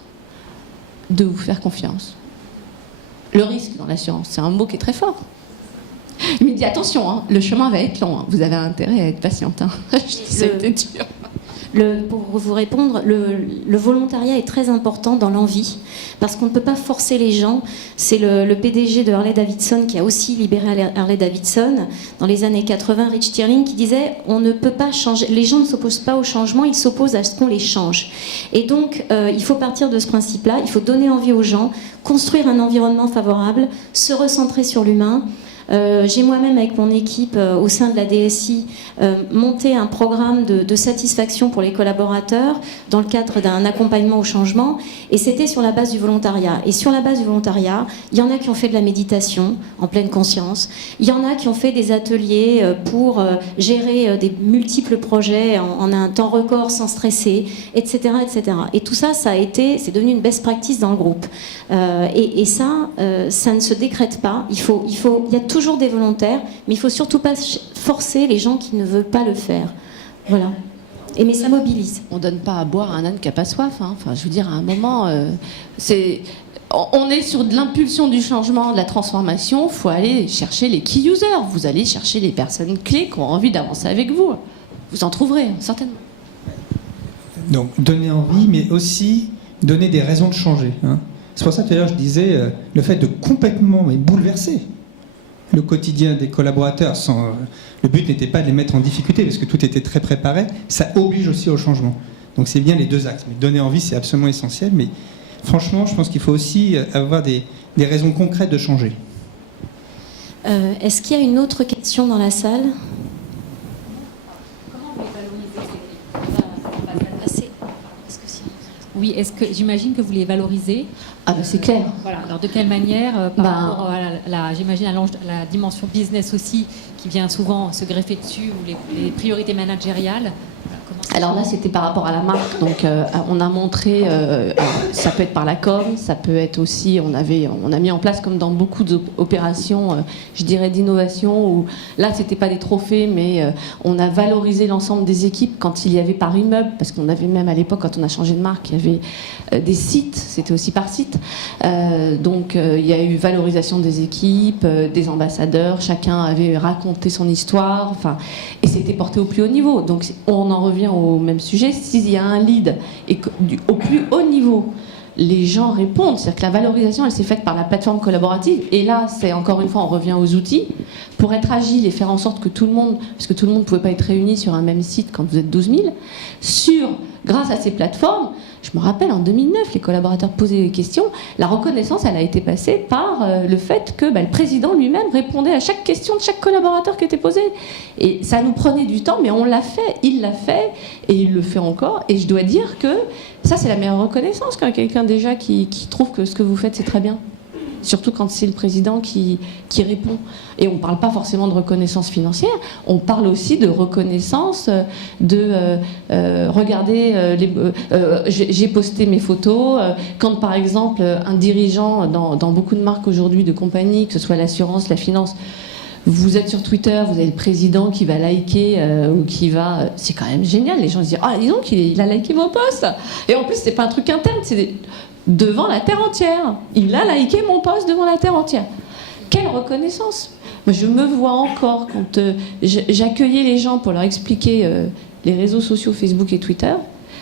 de vous faire confiance ». Le risque dans l'assurance, c'est un mot qui est très fort. Il me dit « Attention, le chemin va être long, vous avez intérêt à être patiente. » Je dis « Ça a été dur ». Pour vous répondre, le volontariat est très important dans l'envie, parce qu'on ne peut pas forcer les gens. C'est le PDG de Harley-Davidson qui a aussi libéré Harley-Davidson dans les années 80, Rich Stirling, qui disait on ne peut pas changer. Les gens ne s'opposent pas au changement, ils s'opposent à ce qu'on les change. Et donc, il faut partir de ce principe-là. Il faut donner envie aux gens, construire un environnement favorable, se recentrer sur l'humain. J'ai moi-même avec mon équipe au sein de la DSI monté un programme de satisfaction pour les collaborateurs dans le cadre d'un accompagnement au changement, et c'était sur la base du volontariat. Et sur la base du volontariat, il y en a qui ont fait de la méditation en pleine conscience, il y en a qui ont fait des ateliers pour gérer des multiples projets en un temps record sans stresser, etc., etc. Et tout ça, c'est devenu une best practice dans le groupe. Et ça ne se décrète pas. Il y a toujours des volontaires, mais il ne faut surtout pas forcer les gens qui ne veulent pas le faire. Voilà. Mais ça mobilise. On ne donne pas à boire à un âne qui n'a pas soif. Enfin, je veux dire, à un moment, on est sur de l'impulsion du changement, de la transformation. Il faut aller chercher les key users. Vous allez chercher les personnes clés qui ont envie d'avancer avec vous. Vous en trouverez, certainement. Donc, donner envie, mais aussi donner des raisons de changer. C'est pour ça que tout à l'heure je disais le fait de complètement bouleverser le quotidien des collaborateurs. Le but n'était pas de les mettre en difficulté parce que tout était très préparé. Ça oblige aussi au changement. Donc c'est bien les deux axes. Mais donner envie, c'est absolument essentiel. Mais franchement, je pense qu'il faut aussi avoir des raisons concrètes de changer. Est-ce qu'il y a une autre question dans la salle ? Oui, est-ce que j'imagine que vous les valorisez? Ah c'est clair. Voilà. Alors de quelle manière par rapport à j'imagine à la dimension business aussi qui vient souvent se greffer dessus, ou les priorités managériales. Alors là, c'était par rapport à la marque. Donc, on a montré, ça peut être par la com, ça peut être aussi, on a mis en place, comme dans beaucoup d'opérations, je dirais d'innovation, où là, c'était pas des trophées, mais on a valorisé l'ensemble des équipes quand il y avait par immeuble, parce qu'on avait même à l'époque, quand on a changé de marque, il y avait des sites, c'était aussi par site. Donc, il y a eu valorisation des équipes, des ambassadeurs, chacun avait raconté son histoire, enfin, et c'était porté au plus haut niveau. Donc, on en revient au même sujet. S'il y a un lead et au plus haut niveau, les gens répondent, c'est-à-dire que la valorisation, elle s'est faite par la plateforme collaborative. Et là, c'est encore une fois, on revient aux outils pour être agile et faire en sorte que tout le monde, parce que tout le monde ne pouvait pas être réuni sur un même site quand vous êtes 12 000, grâce à ces plateformes. Je me rappelle, en 2009, les collaborateurs posaient des questions. La reconnaissance, elle a été passée par le fait que le président lui-même répondait à chaque question de chaque collaborateur qui était posé. Et ça nous prenait du temps, mais on l'a fait, il l'a fait, et il le fait encore. Et je dois dire que ça, c'est la meilleure reconnaissance quand quelqu'un déjà qui trouve que ce que vous faites, c'est très bien. Surtout quand c'est le président qui répond. Et on ne parle pas forcément de reconnaissance financière, on parle aussi de reconnaissance regardez, j'ai posté mes photos. Quand par exemple un dirigeant dans beaucoup de marques aujourd'hui, de compagnies, que ce soit l'assurance, la finance, vous êtes sur Twitter, vous avez le président qui va liker ou qui va... C'est quand même génial, les gens se disent « Ah, dis donc, il a liké mon post !» Et en plus, c'est pas un truc interne, c'est devant la terre entière. Il a liké mon post devant la terre entière. Quelle reconnaissance! Moi, je me vois encore quand j'accueillais les gens pour leur expliquer les réseaux sociaux, Facebook et Twitter,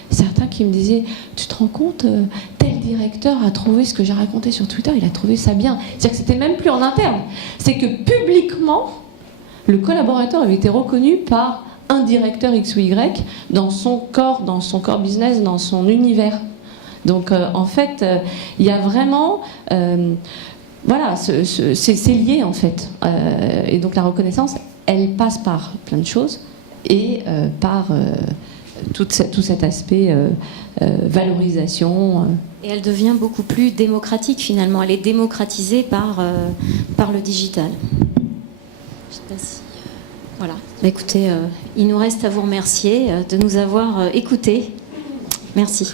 certains qui me disaient « Tu te rends compte, tel directeur a trouvé ce que j'ai raconté sur Twitter, il a trouvé ça bien. » C'est-à-dire que c'était même plus en interne. C'est que publiquement, le collaborateur avait été reconnu par un directeur X ou Y dans son corps business, dans son univers. Donc en fait, il y a vraiment... voilà, c'est lié en fait. Et donc la reconnaissance, elle passe par plein de choses et par tout cet aspect valorisation. Et elle devient beaucoup plus démocratique finalement. Elle est démocratisée par le digital. Je sais pas si... Voilà. Écoutez, il nous reste à vous remercier de nous avoir écoutés. Merci.